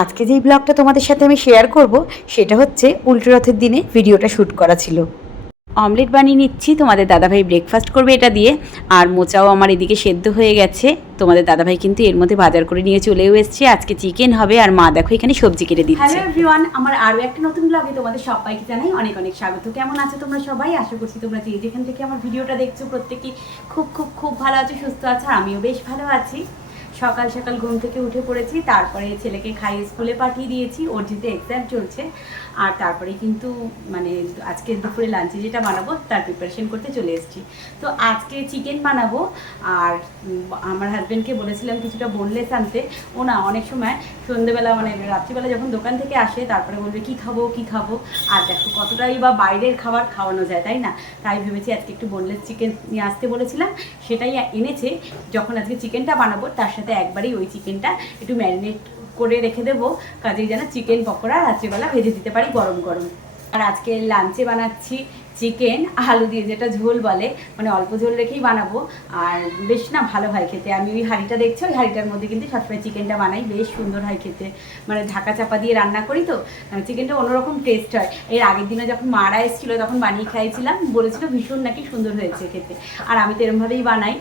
আজকে যেই ব্লগটা তোমাদের সাথে আমি শেয়ার করব, সেটা হচ্ছে উল্টো রথের দিনে ভিডিওটা শ্যুট করা ছিল। অমলেট বানিয়ে নিচ্ছি, তোমাদের দাদাভাই ব্রেকফাস্ট করবে এটা দিয়ে। আর মোচাও আমার এদিকে সেদ্ধ হয়ে গেছে। তোমাদের দাদাভাই কিন্তু এর মধ্যে বাজার করে নিয়ে চলেও এসছে। আজকে চিকেন হবে, আর মা দেখো এখানে সবজি কেটে দিচ্ছে। হ্যালো এভরিওয়ান আমার আরও একটা নতুন ব্লগে তোমাদের সবাইকে জানাই অনেক অনেক স্বাগত। কেমন আছো তোমরা সবাই? আশা করছি তোমরা যেখান থেকে আমার ভিডিওটা দেখছ প্রত্যেকেই খুব খুব খুব ভালো আছো, সুস্থ আছো আমিও বেশ ভালো আছি। সকাল সকাল ঘুম থেকে উঠে পড়েছি, তারপরে ছেলেকে খাইয়ে স্কুলে পাঠিয়ে দিয়েছি, ওর যেহেতু এক্সাম চলছে, আর তারপরে কিন্তু মানে আজকে দুপুরে লাঞ্চে যেটা বানাবো, তার প্রিপারেশন করতে চলে এসেছি। তো আজকে চিকেন বানাবো, আর আমার হাজব্যান্ডকে বলেছিলাম কিছুটা বোনলেস আনতে, ও না অনেক সময় সন্ধেবেলা মানে রাত্রিবেলা যখন দোকান থেকে আসে, তারপরে বলবে কি খাব কি খাব, আর দেখো কতটাই বা বাইরের খাবার খাওয়ানো যায়, তাই না? তাই ভেবেছি আজকে একটু বোনলেস চিকেন নিয়ে আসতে বলেছিলাম, সেটাই এনেছে, যখন আজকে চিকেনটা বানাবো, তার সাথে একবারেই ওই চিকেনটা একটু ম্যারিনেট করে রেখে দেবো। কাজেই যেন চিকেন পকোড়া রাত্রিবেলা ভেজে দিতে পারি গরম গরম। আর আজকে লাঞ্চে বানাচ্ছি চিকেন, আলু দিয়ে যেটা ঝোল বলে মানে অল্প ঝোল রেখেই বানাবো। আর বেশ না ভালো হয় খেতে। আমি ওই হাঁড়িটা দেখছি? ওই হাঁড়িটার মধ্যে কিন্তু সবসময় চিকেনটা বানাই। বেশ সুন্দর হয় খেতে। মানে ঢাকা চাপা দিয়ে রান্না করি তো চিকেনটা অন্যরকম টেস্ট হয়। এর আগের দিনে যখন মারা এসেছিল, তখন বানিয়ে খাইছিলাম বলেছিল ভীষণ নাকি সুন্দর হয়েছে খেতে। আর আমি তো এরমভাবেই বানাই।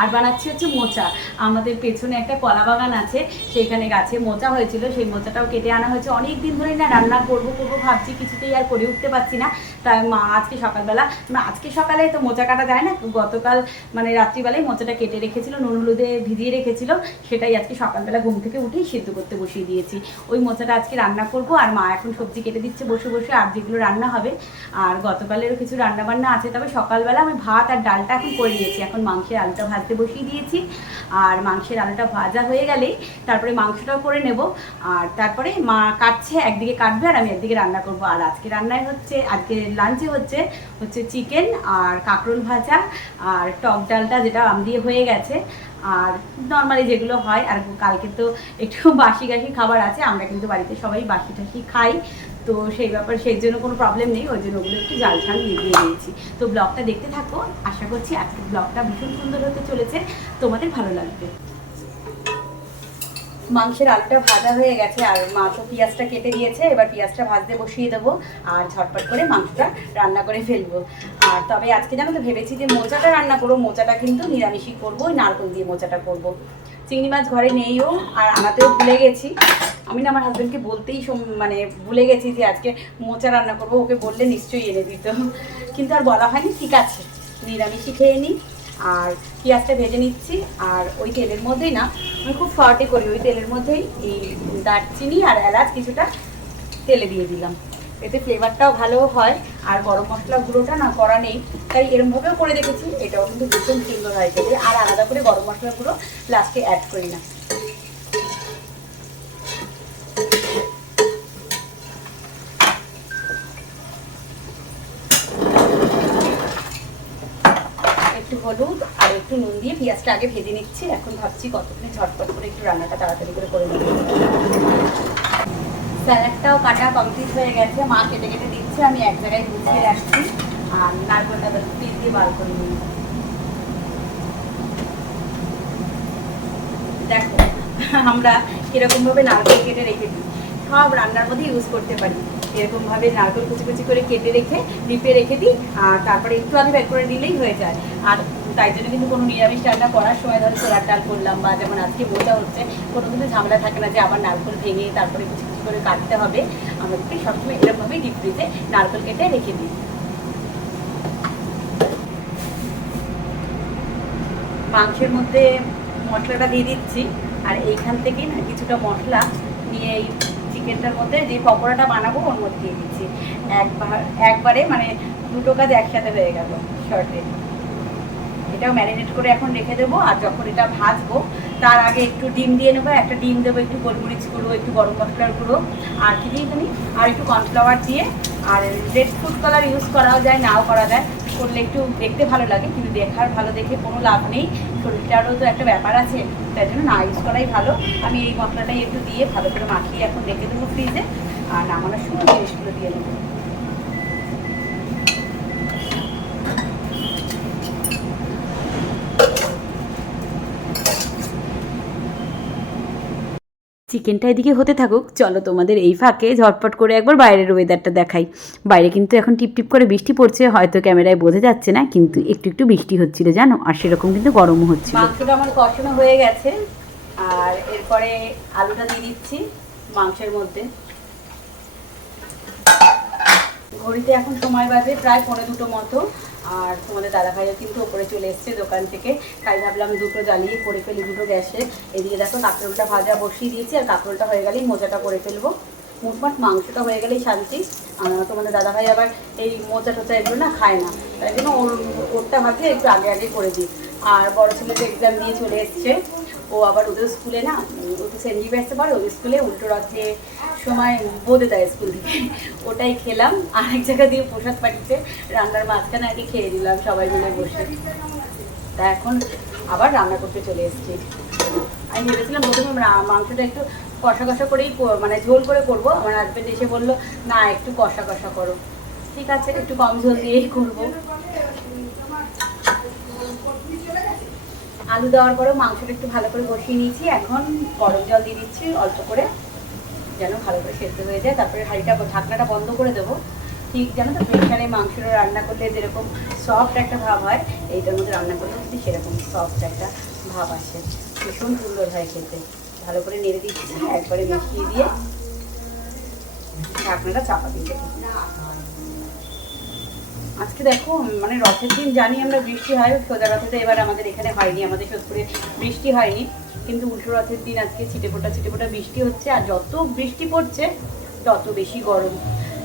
আর বানাচ্ছি হচ্ছে মোচা। আমাদের পেছনে একটা কলা বাগান আছে সেখানে গাছে মোচা হয়েছিল, সেই মোচাটাও কেটে আনা হয়েছে। অনেক দিন ধরেই না রান্না করব করব ভাবছি, কিছুতেই আর করে উঠতে পারছি না। তাই মা আজকে সকালবেলা মানে আজকে সকালে তো মোচা কাটা যায় না, গতকাল মানে রাত্রিবেলায় মোচাটা কেটে রেখেছিল, নুন হলুদে ভিজিয়ে রেখেছিল, সেটাই আজকে সকালবেলা ঘুম থেকে উঠেই সিদ্ধ করতে বসিয়ে দিয়েছি। ওই মোচাটা আজকে রান্না করব, আর মা এখন সবজি কেটে দিচ্ছে বসে বসে, আর যেগুলো রান্না হবে, আর গতকালেরও কিছু রান্না বান্না আছে, তবে সকালবেলা আমি ভাত আর ডালটা এখন করে নিয়েছি, এখন মাংসের আলুটা ভাজতে বসিয়ে দিয়েছি। আর মাংসের আলুটা ভাজা হয়ে গেলেই তারপরে মাংসটাও করে নেব। আর তারপরে মা কাটছে, একদিকে কাটবে আর আমি একদিকে রান্না করব। আর আজকে রান্নায় হচ্ছে, আজকে লাঞ্চে হচ্ছে হচ্ছে চিকেন আর কাঁকরোল ভাজা আর টক ডালটা যেটা আম দিয়ে হয়ে গেছে। আর নর্মালি যেগুলো হয়, আর কালকে তো একটু বাসি গাসি খাবার আছে, আমরা কিন্তু বাড়িতে সবাই বাসি টাসি খাই। তো সেই ব্যাপার, সেই জন্য কোনো প্রবলেম নেই, ওই জন্য ওগুলো একটু জাল ঝাল দিয়ে দিয়েছি তো ব্লগটা দেখতে থাকো, আশা করছি আজকের ব্লগটা ভীষণ সুন্দর হতে চলেছে, তোমাদের ভালো লাগবে। মাংসের আলুটা ভাজা হয়ে গেছে, আর মা তো পেঁয়াজটা কেটে দিয়েছে, এবার পেঁয়াজটা ভাজতে বসিয়ে দেবো, আর ঝটপট করে মাংসটা রান্না করে ফেলব। আর তবে আজকে জানো তো ভেবেছি যে মোচাটা রান্না করব, মোচাটা কিন্তু নিরামিষই করব নারকেল দিয়ে মোচাটা করব। চিংড়ি মাছ ঘরে নেইও, আর আনাতেও ভুলে গেছি। আমি না আমার হাজব্যান্ডকে বলতেই মানে ভুলে গেছি যে আজকে মোচা রান্না করব, ওকে বললে নিশ্চয়ই এনে দিত। কিন্তু আর বলা হয়নি, ঠিক আছে। নিরামিষই খেয়ে নিই আর পেঁয়াজটা ভেজে নিচ্ছি, আর ওই তেলের মধ্যেই না, আমি খুব শর্টে করি, ওই তেলের মধ্যেই এই দারচিনি আর এলাচ কিছুটা তেলে দিয়ে দিলাম। এতে ফ্লেভারটাও ভালো হয়, আর গরম মশলা গুঁড়োটা না করা নেই। তাই এরমভাবেও করে দেখেছি, এটাও কিন্তু ভীষণ সুন্দর হয় আর আলাদা করে গরম মশলা গুঁড়ো লাস্টে অ্যাড করি না একটু হলুদ আর একটু নুন দিয়ে পেঁয়াজটা আগে ভেজে নিচ্ছি। এখন ভাবছি কতক্ষণে ঝটপট করে একটু রান্নাটা তাড়াতাড়ি করে করে নেব। স্যালাডটাও কাটা কমপ্লিট হয়ে গেছে। মা কেটে কেটে দিচ্ছে, আমি এক জায়গায় গুছিয়ে রাখছি। আর নারকেলটা পিস দিয়ে বার করে নিই। দেখো, আমরা কীরকম ভাবে নারকেল কেটে রেখে দিই। সব রান্নার মধ্যে ইউজ করতে পারি। এরকম ভাবে নারকেল কুচি কুচি করে কেটে রেখে ডিপে রেখে দিই। আর তারপরে একটু আগে ব্যাক করে দিলেই হয়ে যায়। আর তাই জন্য কিন্তু কোনো নিরামিষ রান্না করার সময় ধরো ছোলার ডাল করলাম বা যেমন আজকে মোটা হচ্ছে, কোনো কিন্তু ঝামেলা থাকে না যে আবার নারকেল ভেঙে তারপরে কিছু কিছু করে কাটতে হবে। আমাদেরকে সবসময় এরকমভাবেই ডিপ ফ্রিজে নারকেল কেটে রেখে দিই। মাংসের মধ্যে মশলাটা দিয়ে দিচ্ছি, আর এইখান থেকেই না কিছুটা মশলা নিয়ে এই চিকেনটার মধ্যে যে পকোড়াটা বানাবো ওর মধ্যে দিয়ে দিচ্ছি। একবার একবারে মানে দুটো কাজ একসাথে হয়ে গেল শর্টে এটাও ম্যারিনেট করে এখন রেখে দেবো, আর যখন এটা ভাজবো, তার আগে একটু ডিম দিয়ে নেব, একটা ডিম দেবো, একটু গোলমরিচ গুঁড়ো, একটু গরম মশলার গুঁড়ো, আর কি দিয়ে আর একটু কর্নফ্লাওয়ার দিয়ে, আর রেড ফুড কালার ইউজ করাও যায়, নাও করা যায়। করলে একটু দেখতে ভালো লাগে, কিন্তু দেখার ভালো দেখে কোনো লাভ নেই। শরীরটারও তো একটা ব্যাপার আছে, তাই জন্য না ইউজ করাই ভালো। আমি এই মশলাটাই একটু দিয়ে ভালো করে মাখিয়ে এখন রেখে দেবো ফ্রিজে আর নামানোর সময় জিনিসগুলো দিয়ে নেব চিকেনটা এদিকে হতে থাকুক, চলো তোমাদের এই ফাঁকে ঝটপট করে একবার বাইরের ওয়েদারটা দেখাই। বাইরে কিন্তু এখন টিপ টিপ করে বৃষ্টি পড়ছে, হয়তো ক্যামেরায় বোঝা যাচ্ছে না, কিন্তু একটু একটু বৃষ্টি হচ্ছিল, জানো? আর সেরকম কিন্তু গরমও হচ্ছিল। মাংসটা আমার কষানো হয়ে গেছে, আর এরপরে আলুটা দিয়ে দিচ্ছি মাংসের মধ্যে। ঘড়িতে এখন সময় বাজে প্রায় পনেরো দুটো মতো। আর তোমাদের দাদা ভাইও কিন্তু ওপরে চলে এসছে দোকান থেকে। তাই ভাবলাম দুটো জ্বালিয়ে করে ফেলি, দুটো গ্যাসে। এদিকে দেখো কাঁকরোলটা ভাজা বসিয়ে দিয়েছি, আর কাঁকরোলটা হয়ে গেলেই মোজাটা করে ফেলব। মুটমাট মাংসটা হয়ে গেলেই শান্তি। তোমাদের দাদা ভাই আবার এই মোজা টোচা এগুলো না খায় না। তাই জন্য ওর ওরটা ভাবছে একটু আগে আগে করে দিই। আর বড়ো ছেলেকে এক্সাম দিয়ে চলে এসছে। ও আবার ওদের স্কুলে না ও তো সেন্ট জিভে আসতে পারে ওদের স্কুলে উল্টো রথে সময় বোধে দেয় স্কুল থেকে। ওটাই খেলাম আর এক জায়গা দিয়ে প্রসাদ পাঠিয়েছে রান্নার মাঝখানে আগে খেয়ে দিলাম সবাই মিলে বসে। তা এখন আবার রান্না করতে চলে এসেছি। আমি ভেবেছিলাম প্রথমে মাংসটা একটু কষা কষা করেই মানে ঝোল করে করব। আমার হাজব্যান্ড এসে বলল, না, একটু কষা কষা করো। ঠিক আছে, একটু কম ঝোল দিয়েই করব। আলু দেওয়ার পরেও মাংসটা একটু ভালো করে বসিয়ে নিয়েছি। এখন গরম জল দিয়ে দিচ্ছি, অল্প করে যেন ভালো করে সেদ্ধ হয়ে যায়। তারপরে হাঁড়িটা, ঢাকনাটা বন্ধ করে দেবো। ঠিক জানো তো প্রেশারে মাংসটা রান্না করলে যেরকম সফট একটা ভাব হয়, এইটার মধ্যে রান্না করলে যদি সেরকম সফট একটা ভাব আসে। ভীষণ সুন্দর হয় খেতে। ভালো করে নেড়ে দিচ্ছি, একবারে মিশিয়ে দিয়ে ঢাকনাটা চাপা দিয়ে দেবো। আজকে দেখো মানে রথের দিন জানি আমরা বৃষ্টি হয়, সোজা রথে এবার আমাদের এখানে হয়নি, আমাদের সোদপুরে বৃষ্টি হয়নি। কিন্তু উল্টো রথের দিন আজকে ছিটেফোঁটা ছিটেফোঁটা বৃষ্টি হচ্ছে, আর যত বৃষ্টি পড়ছে, তত বেশি গরম।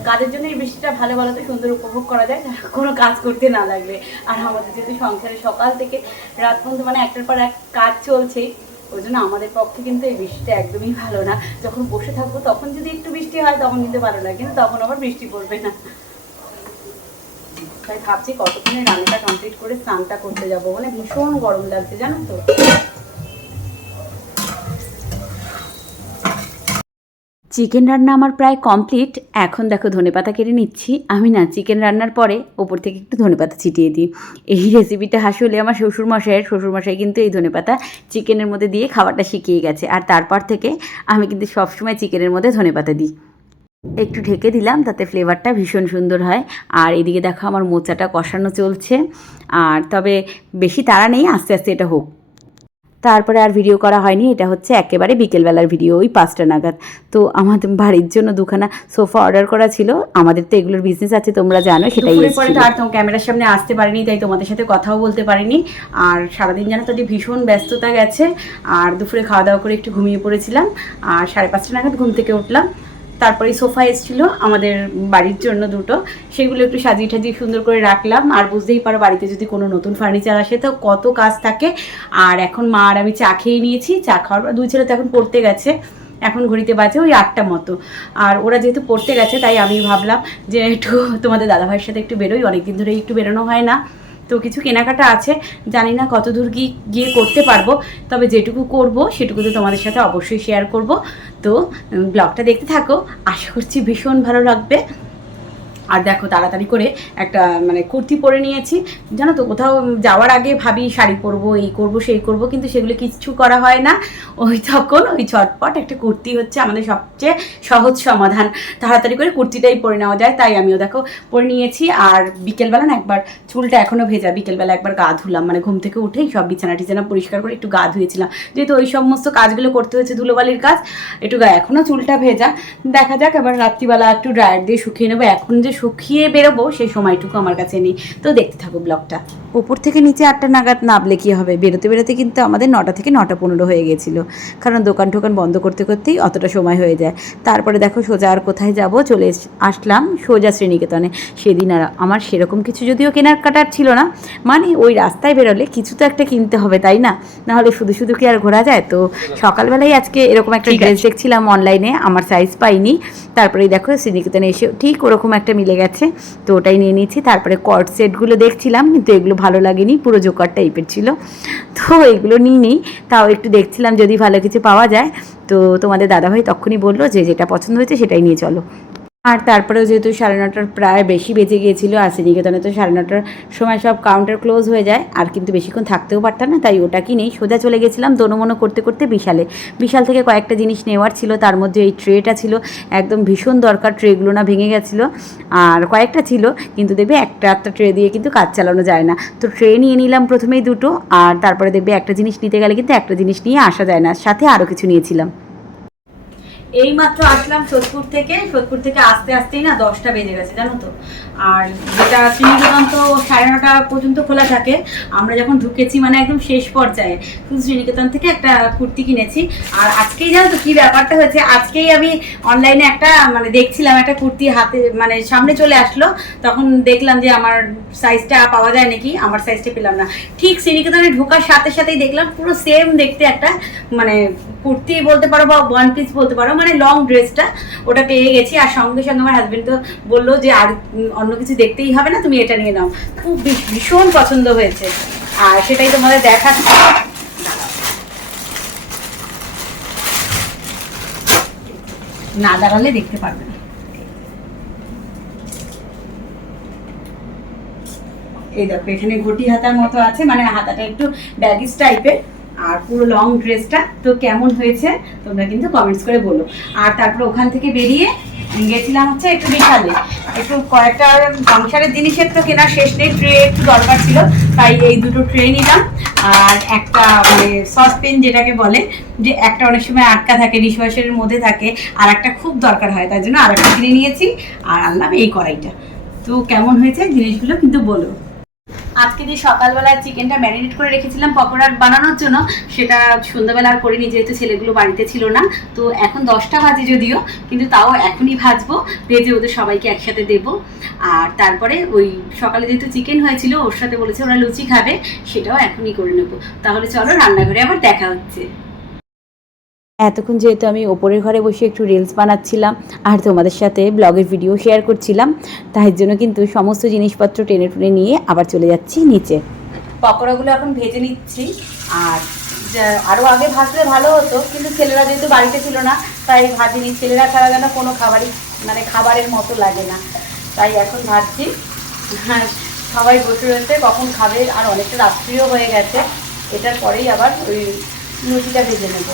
কাজের জন্য এই বৃষ্টিটা ভালো ভালো তো? সুন্দর উপভোগ করা যায়? কোনো কাজ করতে না লাগলে। আর আমাদের যেহেতু সংসারে সকাল থেকে রাত পর্যন্ত মানে একটার পর এক কাজ চলছেই ওই জন্য আমাদের পক্ষে কিন্তু এই বৃষ্টিটা একদমই ভালো না। যখন বসে থাকব, তখন যদি একটু বৃষ্টি হয়, তখন কিন্তু ভালো লাগে কিন্তু তখন আবার বৃষ্টি পড়বে না। তাই ভাবছি কতক্ষণে রান্নাটা কমপ্লিট করে স্নানটা করতে যাব। মানে ভীষণ গরম লাগছে, জানো তো? চিকেন রান্না আমার প্রায় কমপ্লিট এখন দেখো ধনেপাতা কেটে নিচ্ছি। আমি না চিকেন রান্নার পরে ওপর থেকে একটু ধনেপাতা ছিটিয়ে দিই। এই রেসিপিটা আসলে আমার শ্বশুরমশাইয়ের, শ্বশুরমশাই কিন্তু এই ধনেপাতা চিকেনের মধ্যে দিয়ে খাবারটা শিখিয়ে গেছে। আর তারপর থেকে আমি কিন্তু সবসময় চিকেনের মধ্যে ধনেপাতা দিই। একটু ঢেকে দিলাম তাতে ফ্লেভারটা ভীষণ সুন্দর হয়। আর এদিকে দেখো আমার মোচাটা কষানো চলছে। আর তবে বেশি তাড়া নেই আস্তে আস্তে এটা হোক। তারপরে আর ভিডিও করা হয়নি এটা হচ্ছে একেবারে বিকেলবেলার ভিডিও ওই পাঁচটা নাগাদ। তো আমাদের বাড়ির জন্য দুখানা সোফা অর্ডার করা ছিল। আমাদের তো এগুলোর বিজনেস আছে তোমরা জানো সেটাই পরে তো আর ক্যামেরার সামনে আসতে পারিনি তাই তোমাদের সাথে কথাও বলতে পারিনি। আর সারাদিন জানো তো যে ভীষণ ব্যস্ততা গেছে। আর দুপুরে খাওয়া দাওয়া করে একটু ঘুমিয়ে পড়েছিলাম। আর সাড়ে পাঁচটা নাগাদ ঘুম থেকে উঠলাম। তারপরে সোফা এসেছিল আমাদের বাড়ির জন্য দুটো। সেগুলো একটু সাজিয়ে টাজিয়ে সুন্দর করে রাখলাম। আর বুঝতেই পারো বাড়িতে যদি কোনো নতুন ফার্নিচার আসে তো কত কাজ থাকে। আর এখন মা আর আমি চা খেয়ে নিয়েছি, চা খাওয়ার পর দুই ছেলে তো এখন পড়তে গেছে। এখন ঘড়িতে বাজে ওই আটটা মতো। আর ওরা যেহেতু পড়তে গেছে, তাই আমি ভাবলাম যে একটু তোমাদের দাদাভাইয়ের সাথে একটু বেরোই। অনেকদিন ধরে একটু বেরোনো হয় না। তো কিছু কেনাকাটা আছে, জানি না কত দূর গিয়ে করতে পারব, তবে যেটুকু করব সেটুকু তো তোমাদের সাথে অবশ্যই শেয়ার করব। তো ব্লগটা দেখতে থাকো, আশা করছি ভীষণ ভালো লাগবে। আর দেখো তাড়াতাড়ি করে একটা মানে কুর্তি পরে নিয়েছি। জানো তো, কোথাও যাওয়ার আগে ভাবি শাড়ি পরবো, এই করব, সেই করব, কিন্তু সেগুলো কিচ্ছু করা হয় না। ওই তখন ওই ঝটপট একটা কুর্তি হচ্ছে আমাদের সবচেয়ে সহজ সমাধান। তাড়াতাড়ি করে কুর্তিটাই পরে নেওয়া যায়। তাই আমিও দেখো পরে নিয়েছি। আর বিকেলবেলা না একবার চুলটা এখনও ভেজা, বিকেলবেলা একবার গা ধুলাম। মানে ঘুম থেকে উঠেই সব বিছানা টিছানা পরিষ্কার করে একটু গা ধুয়েছিলাম। যেহেতু ওই সমস্ত কাজগুলো করতে হয়েছে ধুলোবালির কাজ, একটু গা এখনও চুলটা ভেজা। দেখা যাক, এবার রাত্রিবেলা একটু ড্রায়ার দিয়ে শুকিয়ে নেব। এখন যে শুকিয়ে বেরোবো সেই সময়টুকু আমার কাছে নেই। তো দেখতে থাকো ব্লগটা। উপর থেকে নিচে আটটা নাগাদ নামলে কি হবে। বেরোতে বেরোতে কিন্তু আমাদের নটা থেকে নটা পনেরো হয়ে গেছিল। কারণ দোকান টোকান বন্ধ করতে করতেই অতটা সময় হয়ে যায়। তারপরে দেখো সোজা আর কোথায় যাব? চলে এস- আসলাম সোজা শ্রীনিকেতনে সেদিন আর আমার সেরকম কিছু যদিও কেনার কাটার ছিল না। মানে ওই রাস্তায় বেরোলে কিছু তো একটা কিনতে হবে তাই না? নাহলে শুধু শুধু কি আর ঘোরা যায়? তো সকালবেলায় আজকে এরকম একটা ড্রেস দেখছিলাম অনলাইনে আমার সাইজ পাইনি। তারপরে দেখো শ্রীনিকেতনে এসে ঠিক ওরকম একটা মিলে গেছে। তো ওটাই নিয়ে নিয়েছি। তারপরে কট সেটগুলো দেখছিলাম কিন্তু এগুলো ভালো লাগেনি, পুরো জোকার টাইপের ছিল। তো এগুলো নিয়ে নিই, তাও একটু দেখছিলাম যদি ভালো কিছু পাওয়া যায়। তো তোমাদের দাদাভাই তখনই বলল যে যেটা পছন্দ হয়েছে সেটাই নিয়ে চলো। আর তারপরেও যেহেতু সাড়ে নটার প্রায় বেশি বেজে গিয়েছিল আর শ্রীনিকেতনে তো সাড়ে নটার সময় সব কাউন্টার ক্লোজ হয়ে যায়, আর কিন্তু বেশিক্ষণ থাকতেও পারতাম না, তাই ওটা কিনেই সোজা চলে গেছিলাম দোনোমনো করতে করতে বিশালে। বিশাল থেকে কয়েকটা জিনিস নেওয়ার ছিল, তার মধ্যে এই ট্রেটা ছিল, একদম ভীষণ দরকার ট্রেগুলো না ভেঙে গেছিল, আর কয়েকটা ছিল, কিন্তু দেখবে একটা একটা ট্রে দিয়ে কিন্তু কাজ চালানো যায় না। তো ট্রে নিয়ে নিলাম প্রথমেই দুটো, আর তারপরে দেখবে একটা জিনিস নিতে গেলে কিন্তু একটা জিনিস নিয়ে আসা যায় না, সাথে আরও কিছু নিয়েছিলাম। এই মাত্র আসলাম সোদপুর থেকে। সোদপুর থেকে আসতে আসতেই না দশটা বেজে গেছে, জানো তো। আর যেটা শ্রীনিকেতন তো সাড়ে নটা পর্যন্ত খোলা থাকে। আমরা যখন ঢুকেছি মানে একদম শেষ পর্যায়ে শুধু শ্রীনিকেতন থেকে একটা কুর্তি কিনেছি। আর আজকেই জানো তো কী ব্যাপারটা হয়েছে? আজকেই আমি অনলাইনে একটা মানে দেখছিলাম একটা কুর্তি হাতে মানে সামনে চলে আসলো। তখন দেখলাম যে আমার সাইজটা পাওয়া যায় নাকি? আমার সাইজটা পেলাম না। ঠিক শ্রীনিকেতনে ঢোকার সাথে সাথেই দেখলাম পুরো সেম দেখতে একটা মানে কুর্তি বলতে পারো বা ওয়ান পিস বলতে পারো মানে লং ড্রেসটা ওটা পেয়ে গেছি। আর সঙ্গে সঙ্গে আমার হাজবেন্ড তো বলল যে, আর অন্য কিছু দেখতেই হবে না, তুমি এটা নিয়ে নাও। খুব ভীষণ পছন্দ হয়েছে। আর সেটাই তোমাদের দেখাচ্ছি। না দাঁড়ালে দেখতে পারবে না। এই দেখো, এখানে ঘটি হাতার মতো আছে মানে হাতাটা একটু ব্যাগিস টাইপের আর পুরো লং ড্রেসটা তো কেমন হয়েছে তোমরা কিন্তু কমেন্টস করে বলো। আর তারপর ওখান থেকে বেরিয়ে গেছিলাম হচ্ছে একটু বিশালে একটু কয়েকটা সংসারের জিনিসের তো কেনার শেষ নেই ট্রে একটু দরকার ছিল, তাই এই দুটো ট্রে নিলাম। আর একটা মানে সসপেন যেটাকে বলে, যে একটা অনেক সময় আটকা থাকে ডিশওয়াশের মধ্যে থাকে, আর একটা খুব দরকার হয়, তার জন্য আর একটা কিনে নিয়েছি। আর আনলাম এই কড়াইটা। তো কেমন হয়েছে জিনিসগুলো কিন্তু বলো। আজকে যে সকালবেলা চিকেনটা ম্যারিনেট করে রেখেছিলাম পকোড়া বানানোর জন্য, সেটা সন্ধ্যাবেলা আর করিনি, যেহেতু ছেলেগুলো বাড়িতে ছিল না। তো এখন দশটা বাজে যদিও, কিন্তু তাও এখনই ভাজবো, ভেজে ওদের সবাইকে একসাথে দেবো। আর তারপরে ওই সকালে যেহেতু চিকেন হয়েছিল, ওর সাথে বলেছে ওরা লুচি খাবে, সেটাও এখনই করে নেব। তাহলে চলো রান্নাঘরে আবার দেখা হচ্ছে। এতক্ষণ যেহেতু আমি ওপরের ঘরে বসে একটু রিলস বানাচ্ছিলাম আর তোমাদের সাথে ব্লগের ভিডিও শেয়ার করছিলাম, তাই জন্য কিন্তু সমস্ত জিনিসপত্র টেনে টুনে নিয়ে আবার চলে যাচ্ছি নিচে। পকোড়াগুলো এখন ভেজে নিচ্ছি আর আরও আগে ভাজলে ভালো হতো, কিন্তু ছেলেরা যেহেতু বাড়িতে ছিল না, তাই ভাজিনি। ছেলেরা ছাড়া যেন কোনো খাবারই মানে খাবারের মতো লাগে না। তাই এখন ভাজছি। সবাই বসে রয়েছে, কখন খাবে আর অনেকটা রাত্রিও হয়ে গেছে। এটার পরেই আবার ওই লুচিটা ভেজে নেব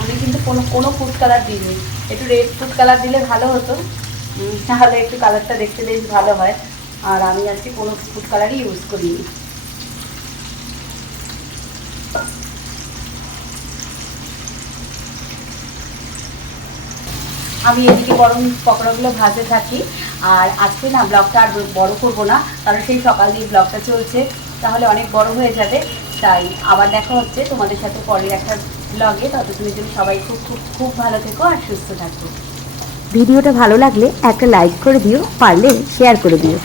আমি কিন্তু কোনো কোনো ফুড কালার দিইনি। একটু রেড ফুড কালার দিলে ভালো হতো। তাহলে একটু কালারটা দেখতে বেশ ভালো হয়। আর আমি আজকে কোনো ফুড কালারই ইউজ করিনি। আমি এদিকে গরম পকোড়াগুলো ভাজতে থাকি। আর আজকে না ব্লগটা আর বড় করব না, কারণ সেই সকাল দিয়ে ব্লগটা চলছে। তাহলে অনেক বড় হয়ে যাবে। তাই আবার দেখা হচ্ছে তোমাদের সাথে পরের একটা ব্লগে ততদিনের জন্য সবাই খুব খুব খুব ভালো থেকো আর সুস্থ থাকো। ভিডিওটা ভালো লাগলে একটা লাইক করে দিও, পারলে শেয়ার করে দিও।